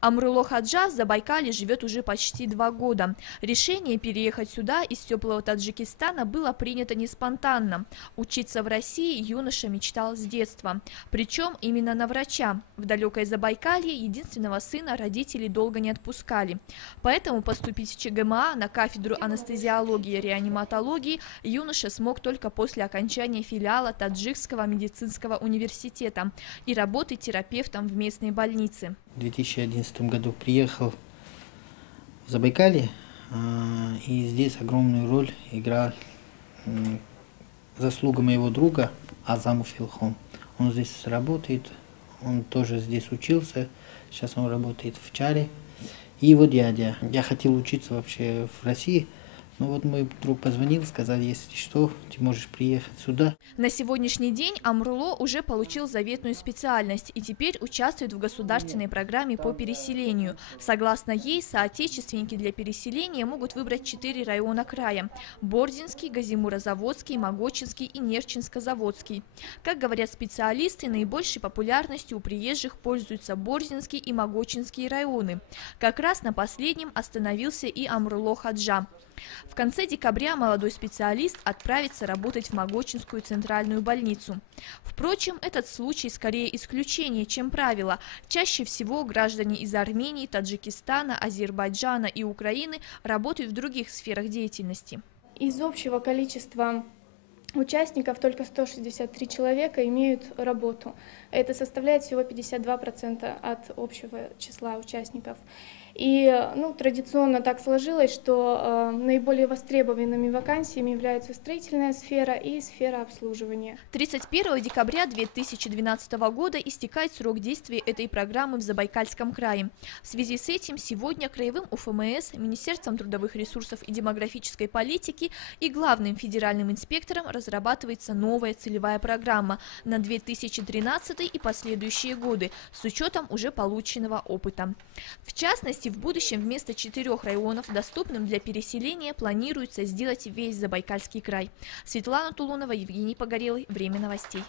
Амруло Хаджа в Забайкале живет уже почти два года. Решение переехать сюда из теплого Таджикистана было принято не спонтанно. Учиться в России юноша мечтал с детства. Причем именно на врача. В далекой Забайкалье единственного сына родители долго не отпускали. Поэтому поступить в ЧГМА на кафедру анестезиологии и реаниматологии юноша смог только после окончания филиала Таджикского медицинского университета и работы терапевтом в местной больнице. В 2011 году приехал в Забайкалье, а, и здесь огромную роль играл заслуга моего друга Азаму Филхом. Он здесь работает, он тоже здесь учился, сейчас он работает в Чаре. И его дядя. Я хотел учиться вообще в России, ну вот мой друг позвонил, сказал, если что, ты можешь приехать сюда. На сегодняшний день Амруло уже получил заветную специальность и теперь участвует в государственной программе по переселению. Согласно ей, соотечественники для переселения могут выбрать четыре района края – Борзинский, Газимуразаводский, Могочинский и Нерчинско-Заводский. Как говорят специалисты, наибольшей популярностью у приезжих пользуются Борзинский и Могочинский районы. Как раз на последнем остановился и Амруло Хаджа. В конце декабря молодой специалист отправится работать в Могочинскую центральную больницу. Впрочем, этот случай скорее исключение, чем правило. Чаще всего граждане из Армении, Таджикистана, Азербайджана и Украины работают в других сферах деятельности. Из общего количества участников только 163 человека имеют работу. Это составляет всего 52% от общего числа участников. И ну, традиционно так сложилось, что э, наиболее востребованными вакансиями являются строительная сфера и сфера обслуживания. 31 декабря 2012 года истекает срок действия этой программы в Забайкальском крае. В связи с этим сегодня Краевым УФМС, Министерством трудовых ресурсов и демографической политики и главным федеральным инспектором разрабатывается новая целевая программа на 2013 и последующие годы с учетом уже полученного опыта. В частности, частности, в будущем вместо четырех районов, доступным для переселения, планируется сделать весь Забайкальский край. Светлана Тулунова, Евгений Погорелый. Время новостей.